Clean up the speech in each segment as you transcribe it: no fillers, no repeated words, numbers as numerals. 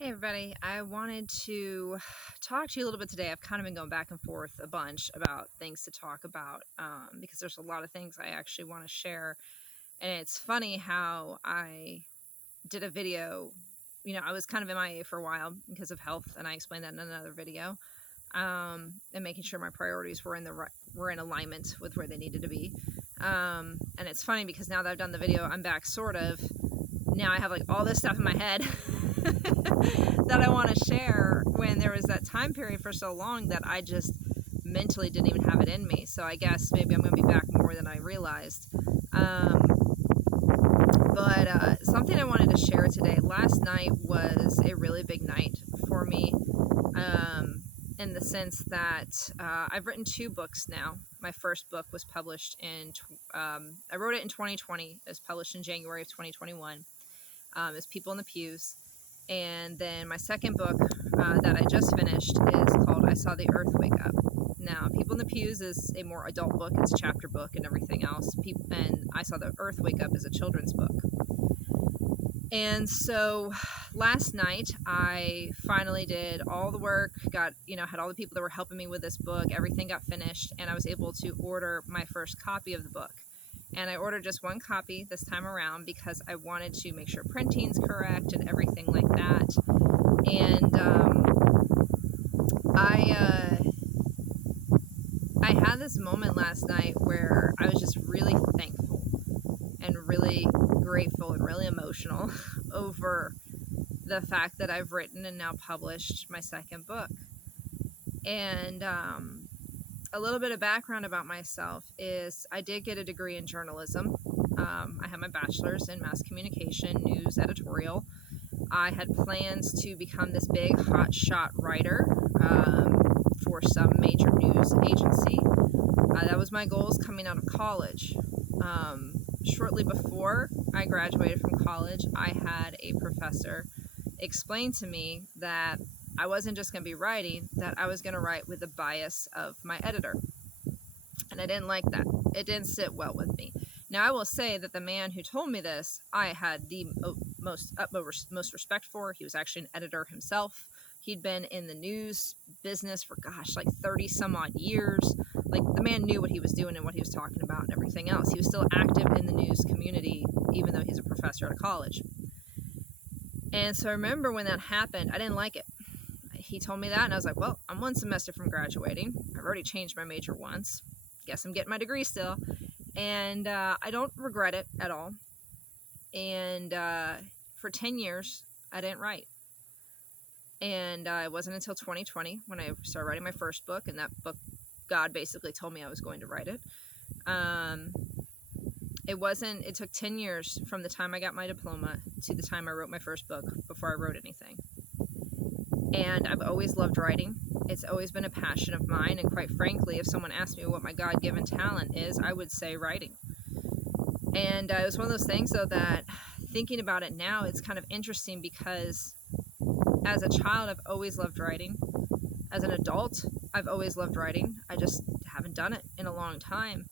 Hey everybody, I wanted to talk to you a little bit today. I've kind of been going back and forth a bunch about things to talk about because there's a lot of things I actually want to share. And it's funny how I did a video. I was kind of MIA for a while because of health, and I explained that in another video. And making sure my priorities were in alignment with where they needed to be. And it's funny because now that I've done the video, I'm back sort of. Now I have like all this stuff in my head that I want to share, when there was that time period for so long that I just mentally didn't even have it in me. So I guess maybe I'm going to be back more than I realized. But something I wanted to share today. Last night was a really big night for me, in the sense that I've written 2 books now. My first book was published I wrote it in 2020. It was published in January of 2021. It's People in the Pews. And then my second book that I just finished is called I Saw the Earth Wake Up. Now, People in the Pews is a more adult book. It's a chapter book and everything else. And I Saw the Earth Wake Up is a children's book. And so last night I finally did all the work, had all the people that were helping me with this book. Everything got finished, and I was able to order my first copy of the book. And I ordered just 1 copy this time around because I wanted to make sure printing's correct and everything like that. And I had this moment last night where I was just really thankful and really grateful and really emotional over the fact that I've written and now published my second book. And a little bit of background about myself is I did get a degree in journalism. I have my bachelor's in mass communication, news editorial. I had plans to become this big hotshot writer for some major news agency. That was my goals coming out of college. Shortly before I graduated from college, I had a professor explain to me that I wasn't just going to be writing, that I was going to write with the bias of my editor. And I didn't like that. It didn't sit well with me. Now, I will say that the man who told me this, I had the utmost respect for. He was actually an editor himself. He'd been in the news business for, 30 some odd years. Like, the man knew what he was doing and what he was talking about and everything else. He was still active in the news community, even though he's a professor at a college. And so I remember when that happened, I didn't like it. He told me that, and I was like, well, I'm 1 semester from graduating. I've already changed my major once. Guess I'm getting my degree still. And I don't regret it at all. And for 10 years, I didn't write. And it wasn't until 2020 when I started writing my first book, and that book, God basically told me I was going to write it. It took 10 years from the time I got my diploma to the time I wrote my first book before I wrote anything. And I've always loved writing. It's always been a passion of mine. And quite frankly, if someone asked me what my God-given talent is, I would say writing. And it was one of those things, though, that thinking about it now, it's kind of interesting because as a child, I've always loved writing. As an adult, I've always loved writing. I just haven't done it in a long time.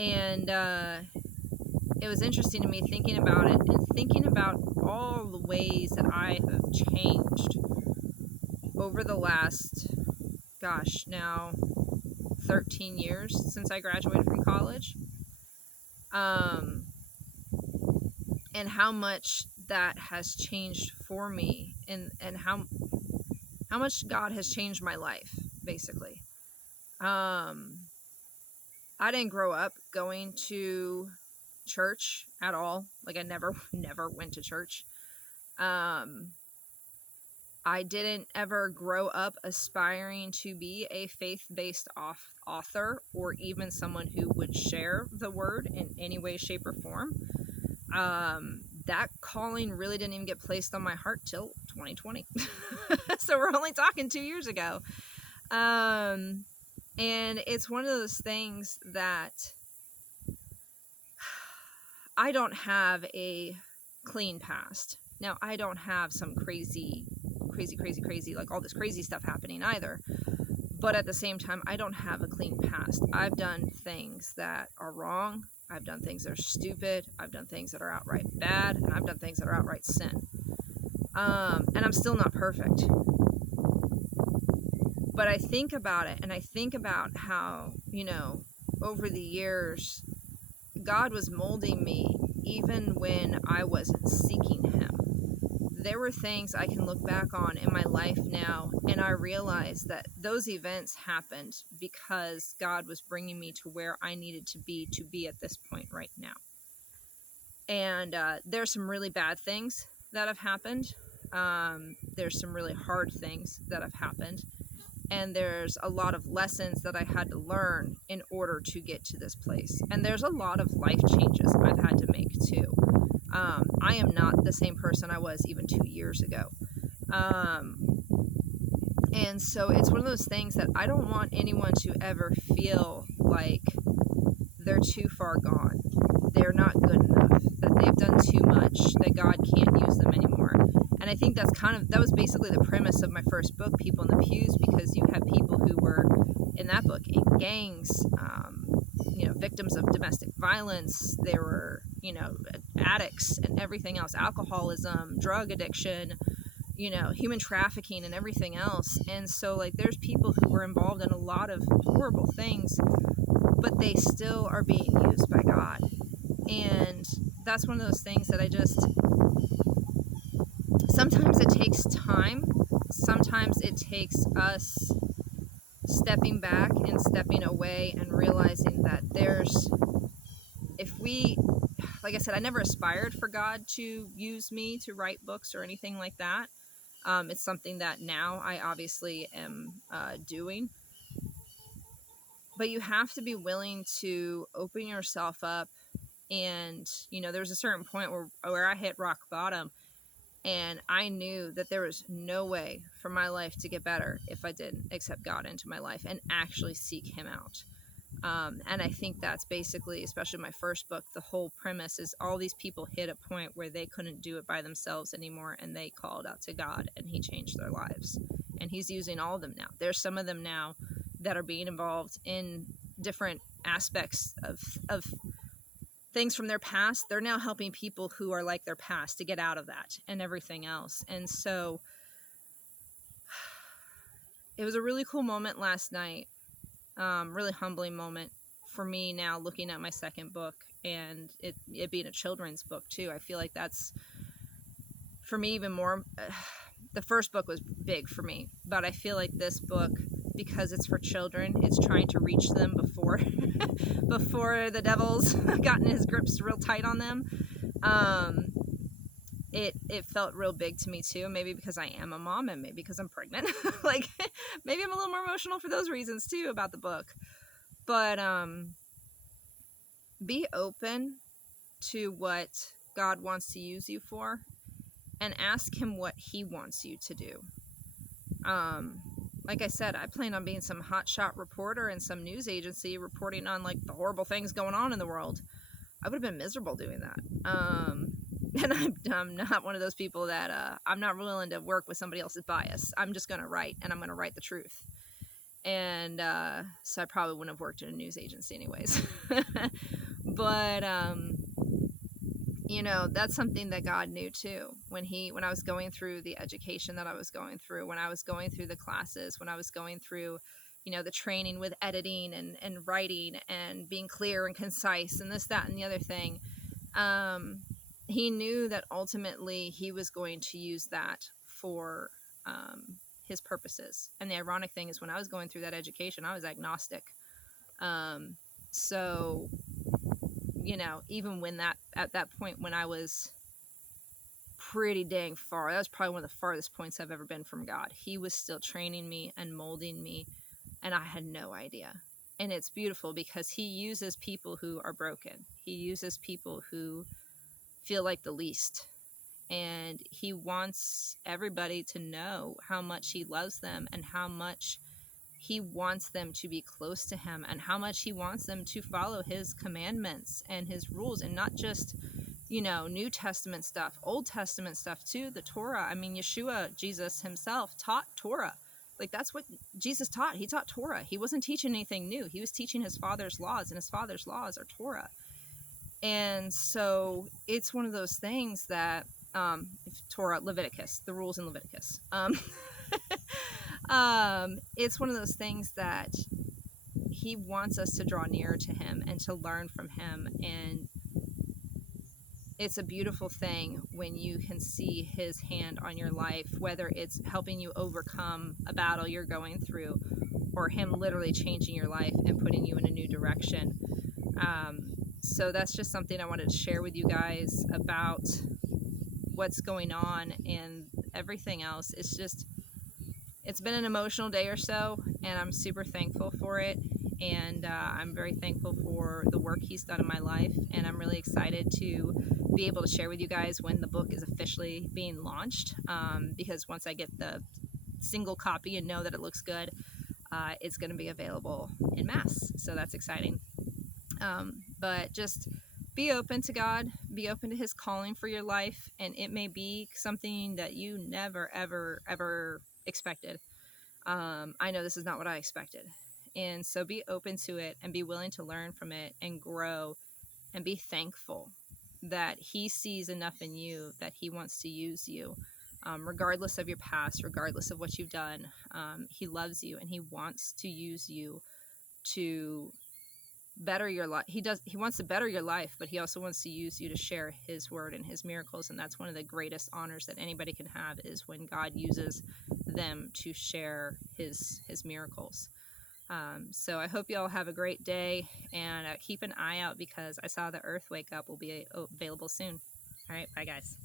And it was interesting to me thinking about it and thinking about all the ways that I have changed over the last, now 13 years since I graduated from college. And how much that has changed for me, and how much God has changed my life, basically. I didn't grow up going to church at all. Like, I never went to church. I didn't ever grow up aspiring to be a faith-based author, or even someone who would share the word in any way, shape, or form. That calling really didn't even get placed on my heart till 2020. So we're only talking 2 years ago. And it's one of those things that I don't have a clean past. Now, I don't have some crazy, like all this crazy stuff happening either. But at the same time, I don't have a clean past. I've done things that are wrong. I've done things that are stupid. I've done things that are outright bad. And I've done things that are outright sin. And I'm still not perfect. But I think about it, and I think about how, over the years, God was molding me even when I wasn't seeking Him. There were things I can look back on in my life now, and I realize that those events happened because God was bringing me to where I needed to be at this point right now. And there's some really bad things that have happened. There's some really hard things that have happened. And there's a lot of lessons that I had to learn in order to get to this place. And there's a lot of life changes I've had to make too. I am not the same person I was even 2 years ago. And so it's one of those things that I don't want anyone to ever feel like they're too far gone. They're not good enough, that they've done too much, that God can't use them anymore. And I think that was basically the premise of my first book, People in the Pews, because you have people who were in that book in gangs, victims of domestic violence. There were, addicts and everything else, alcoholism, drug addiction, human trafficking and everything else. And so, like, there's people who were involved in a lot of horrible things, but they still are being used by God. And that's one of those things that sometimes it takes time. Sometimes it takes us stepping back and stepping away and realizing that like I said, I never aspired for God to use me to write books or anything like that. It's something that now I obviously am doing. But you have to be willing to open yourself up. And, there's a certain point where I hit rock bottom, and I knew that there was no way for my life to get better if I didn't accept God into my life and actually seek Him out. And I think that's basically, especially my first book, the whole premise is all these people hit a point where they couldn't do it by themselves anymore, and they called out to God, and He changed their lives. And He's using all of them now. There's some of them now that are being involved in different aspects of things from their past. They're now helping people who are like their past to get out of that and everything else. And so it was a really cool moment last night. Really humbling moment for me now, looking at my second book, and it being a children's book too. I feel like that's, for me, even more. The first book was big for me, but I feel like this book, because it's for children, it's trying to reach them before the devil's gotten his grips real tight on them. It felt real big to me too, maybe because I am a mom, and maybe because I'm pregnant. Like, maybe I'm a little more emotional for those reasons too about the book. But be open to what God wants to use you for, and ask Him what He wants you to do. Like I said, I plan on being some hotshot reporter in some news agency reporting on, like, the horrible things going on in the world. I would have been miserable doing that. And I'm not one of those people that I'm not willing to work with somebody else's bias. I'm just going to write, and I'm going to write the truth. And so I probably wouldn't have worked in a news agency anyways. But that's something that God knew too. When I was going through the education that I was going through, when I was going through the classes, when I was going through, the training with editing and writing and being clear and concise and this, that, and the other thing, He knew that ultimately He was going to use that for His purposes. And the ironic thing is, when I was going through that education, I was agnostic. So even when at that point when I was pretty dang far, that was probably one of the farthest points I've ever been from God. He was still training me and molding me, and I had no idea. And it's beautiful because He uses people who are broken. He uses people who feel like the least. And He wants everybody to know how much He loves them, and how much He wants them to be close to Him, and how much He wants them to follow His commandments and His rules, and not just, New Testament stuff, Old Testament stuff too, the Torah. I mean, Yeshua, Jesus Himself, taught Torah. Like, that's what Jesus taught. He taught Torah. He wasn't teaching anything new. He was teaching His Father's laws, and His Father's laws are Torah. And so it's one of those things that Torah, Leviticus, the rules in Leviticus. It's one of those things that he wants us to draw nearer to him and to learn from him. And it's a beautiful thing when you can see his hand on your life, whether it's helping you overcome a battle you're going through or him literally changing your life and putting you in a new direction. So that's just something I wanted to share with you guys about what's going on and everything else. It's been an emotional day or so, and I'm super thankful for it. And I'm very thankful for the work he's done in my life. And I'm really excited to be able to share with you guys when the book is officially being launched. Because once I get the single copy and know that it looks good, it's going to be available in mass. So that's exciting. But just be open to God, be open to his calling for your life. And it may be something that you never, ever, ever expected. I know this is not what I expected. And so be open to it and be willing to learn from it and grow and be thankful that he sees enough in you that he wants to use you, regardless of your past, regardless of what you've done. He loves you and he wants to use you to better your life. He wants to better your life, but he also wants to use you to share his word and his miracles. And that's one of the greatest honors that anybody can have, is when God uses them to share his miracles. So I hope you all have a great day, and keep an eye out, because I Saw the Earth Wake Up will be available soon. All right, bye guys.